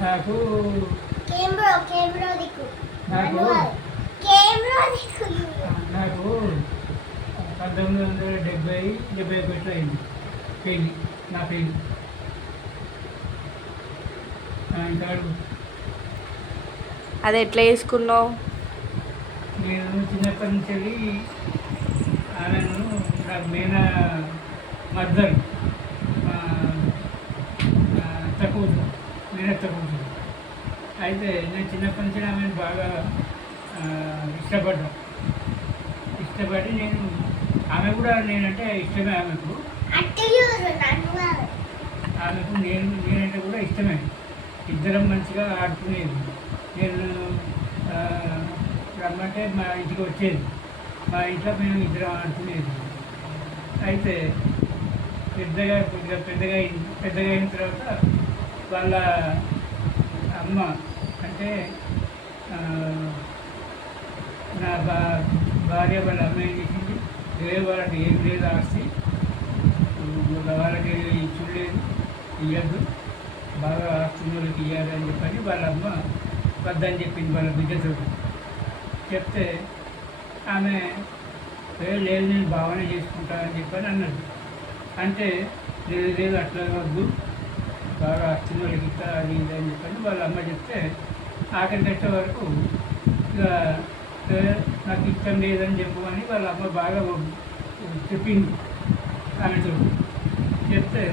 నాకు camera camera దిక్కు. నాకు నాకు పంతొమ్మిది వందల డెబ్బై డెబ్బై ఒకటిలో అయింది. పెళ్ళి నా పెళ్ళి. అది ఎట్లా వేసుకున్నావు నేను చిన్నప్పటి నుంచి వెళ్ళి ఆమెను నాకు మేన మద్దరు అయితే నేను చిన్నప్పటి నుంచి ఆమెను బాగా ఆ, ఇష్టపడ్డాను ఇష్టపడి నేను ఆమె కూడా నేనంటే ఇష్టమే ఆమెకు. ఆమెకు నేను నేనంటే కూడా ఇష్టమే. ఇద్దరం మంచిగా ఆడుకునేది. నేను రమ్మంటే మా ఇంటికి వచ్చేది. మా ఇంట్లో మేము ఇద్దరం ఆడుకునేది. అయితే పెద్దగా కొద్దిగా పెద్దగా పెద్దగా అయిన తర్వాత వాళ్ళ అమ్మ అంటే నా భా భార్య వాళ్ళ అమ్మాయి చేసింది. వేరే వాళ్ళకి ఏం లేదు ఆస్తి. వాళ్ళకి ఇచ్చులేదు ఇవ్వద్దు బాగా ఆస్తున్న వాళ్ళకి ఇవ్వాలి అని చెప్పని వాళ్ళ అమ్మ వద్దని చెప్పింది వాళ్ళ బిడ్డతో. చెప్తే ఆమె వేరే లేదు నేను భావన చేసుకుంటా అని చెప్పని అన్నది. అంటే లేదు లేదు అట్లా వద్దు. బాగా ఆస్తున్న వాళ్ళకి ఇస్తా అది ఇది అని చెప్పని వాళ్ళ అమ్మ చెప్తే ఆకలి వచ్చే వరకు ఇక నాకు ఇష్టం లేదని చెప్పమని వాళ్ళ అమ్మ బాగా చెప్పింది. ఆమెతో చెప్తే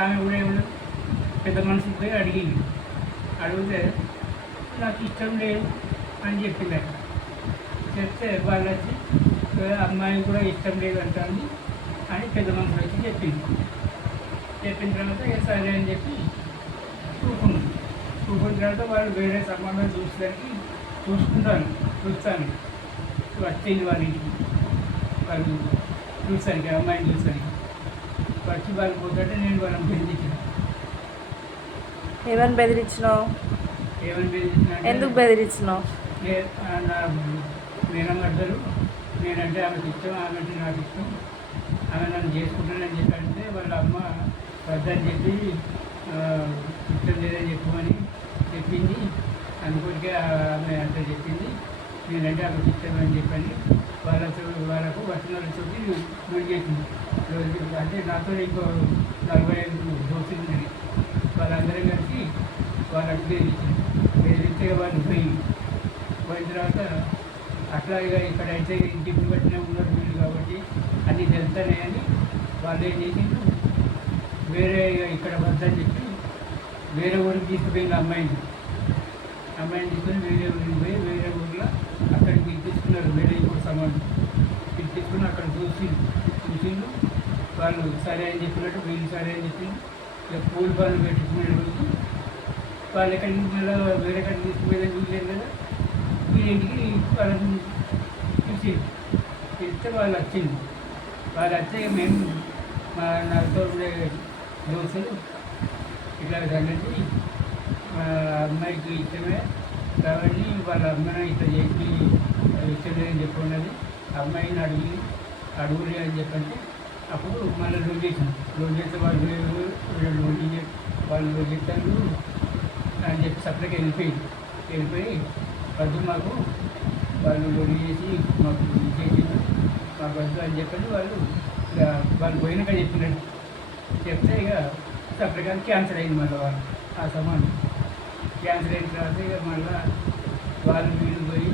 ఆమె కూడా ఏమన్నా పెద్ద మనిషికి పోయి అడిగింది. అడిగితే నాకు ఇష్టం లేదు అని చెప్పింది అక్కడ చెప్తే వాళ్ళు వచ్చి అమ్మాయికి కూడా ఇష్టం లేదు అని పెద్ద మనుషులు వచ్చి చెప్పింది. చెప్పిన తర్వాత సరే అని చెప్పి చూకున్నాం చూకున్న తర్వాత వాళ్ళు వేరే సంబంధం చూసడానికి చూసుకుంటాను చూస్తాను. వచ్చింది వాళ్ళ ఇంటికి. వాళ్ళు చూసానికి అమ్మాయిని చూసానికి వచ్చి వాళ్ళు పోతుంటే నేను వాళ్ళని బెదిరించిన. ఏమని బెదిరించినావు? ఏమని బెదిరించిన ఎందుకు బెదిరించినావు? మేనమర్దలు నేనంటే ఆమెకు ఇష్టం ఆమె అంటే నాకు ఇష్టం. ఆమె నన్ను చేసుకుంటానని చెప్పి అంటే వాళ్ళ అమ్మ వద్దని చెప్పి ఇష్టం లేదని చెప్పమని అందుకొరికే ఆమె అంత చెప్పింది. నేనంటే అక్కడ ఇష్టం అని చెప్పని వాళ్ళతో వాళ్ళకు వచనాలతో ముడిగేసింది అంటే నాతో ఇంకో నలభై ఐదు దోస్తులు ఉన్నాయి వాళ్ళందరం కలిసి వాళ్ళకి బెదిరించింది బెదిరిస్తే వాళ్ళు పోయి పోయిన తర్వాత అట్లా ఇక ఇక్కడ అయితే ఇంటికి పెట్టిన ఉన్నారు వీళ్ళు కాబట్టి అన్నీ తెలుస్తాయని వాళ్ళు ఏం చేసిండ్రు? వేరే ఇక ఇక్కడ వద్దని చెప్పి వేరే ఊరికి తీసుకుపోయింది అమ్మాయిని. అమ్మాయిని తీసుకుని వేరే ఊరికి పోయి వేరే ఊర్లో అక్కడికి పిలిపించుకున్నారు. వేరే ఇప్పుడు సమానం పిలిపించుకుని అక్కడ చూసి చూసిండు. వాళ్ళు సరే అని చెప్పినట్టు వీళ్ళు సరే అని చెప్పిండు. ఇక పూలు పనులు పెట్టుకునే రోజు వాళ్ళు ఎక్కడి నుంచి మళ్ళీ వేరే కట్టి తీసుకుపోయేదని చూడలేదు కదా. వీళ్ళింటికి వాళ్ళని చూసి పిలిస్తే వాళ్ళు వచ్చింది వాళ్ళు వచ్చే మేము మా నాతో ఉండే దోస్తులు ఇట్లా సంగతి అమ్మాయికి ఇష్టమే. కాబట్టి వాళ్ళ అమ్మాయి ఇట్లా చేసి ఇష్టమే అని చెప్పున్నది అమ్మాయిని అడిగి అడుగులే అని చెప్పంటే అప్పుడు మళ్ళీ లోన్ చేసాం లోన్ చేస్తే వాళ్ళు వీళ్ళు లోన్ వాళ్ళు లోన్ చేస్తారు అని చెప్పి సపరేట్గా వెళ్ళిపోయి వెళ్ళిపోయి వద్దు మాకు వాళ్ళు లోన్ చేసి మాకు చేసి మాకు వద్దు అని చెప్పండి వాళ్ళు ఇక వాళ్ళు పోయినాక చెప్పినట్టు. చెప్తే ఇక సపరేట్గా క్యాన్సల్ అయింది మళ్ళీ వాళ్ళు ఆ సమానం. క్యాన్సర్ అయిన తర్వాత ఇక మళ్ళీ వాళ్ళు వీళ్ళు పోయి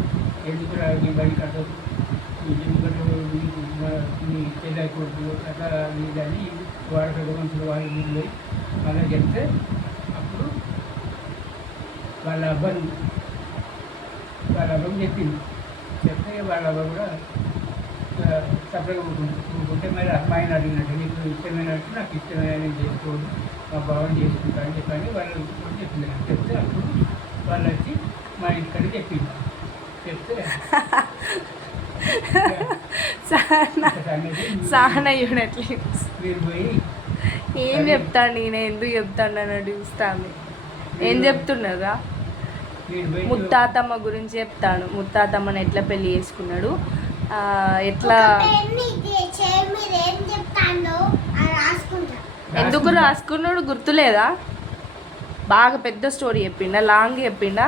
ఎందుకు రా మీ బడి కట్టదు? మీ జిమ్ కట్టదు మీకు మా- మీ చెల్లె కొడుకు అట్లా ఇది అని వాడక మనుషులు వాళ్ళు వీళ్ళు పోయి మళ్ళీ చెప్తే అప్పుడు వాళ్ళ అబ్బాయి వాళ్ళ అబ్బాయి చెప్పింది. చెప్తే వాళ్ళ అబ్బాయి కూడా సపరేట్గా ఊరుకుంటే మరి అమ్మాయిని అడిగినట్టు నీకు ఇష్టమైనట్టు నాకు ఇష్టమైన చేసుకోదు మా బావని చేసుకుంటా అని చెప్పని వాళ్ళు చెప్పింది. చెప్తే అప్పుడు వాళ్ళు వచ్చి మా ఇంటికాడికి చెప్పింది చెప్తే మీరు పోయి ఏం చెప్తాను నేను? ఎందుకు చెప్తాను అన్నట్టు చూస్తాను ఏం చెప్తున్నదా ముత్తాతమ్మ గురించి చెప్తాను. ముత్తాతమ్మని ఎట్లా పెళ్ళి చేసుకున్నాడు? ఎట్లా? ఎందుకు రాసుకున్నాడు గుర్తులేదా? బాగా పెద్ద స్టోరీ చెప్పిండా? లాంగ్ చెప్పిండా?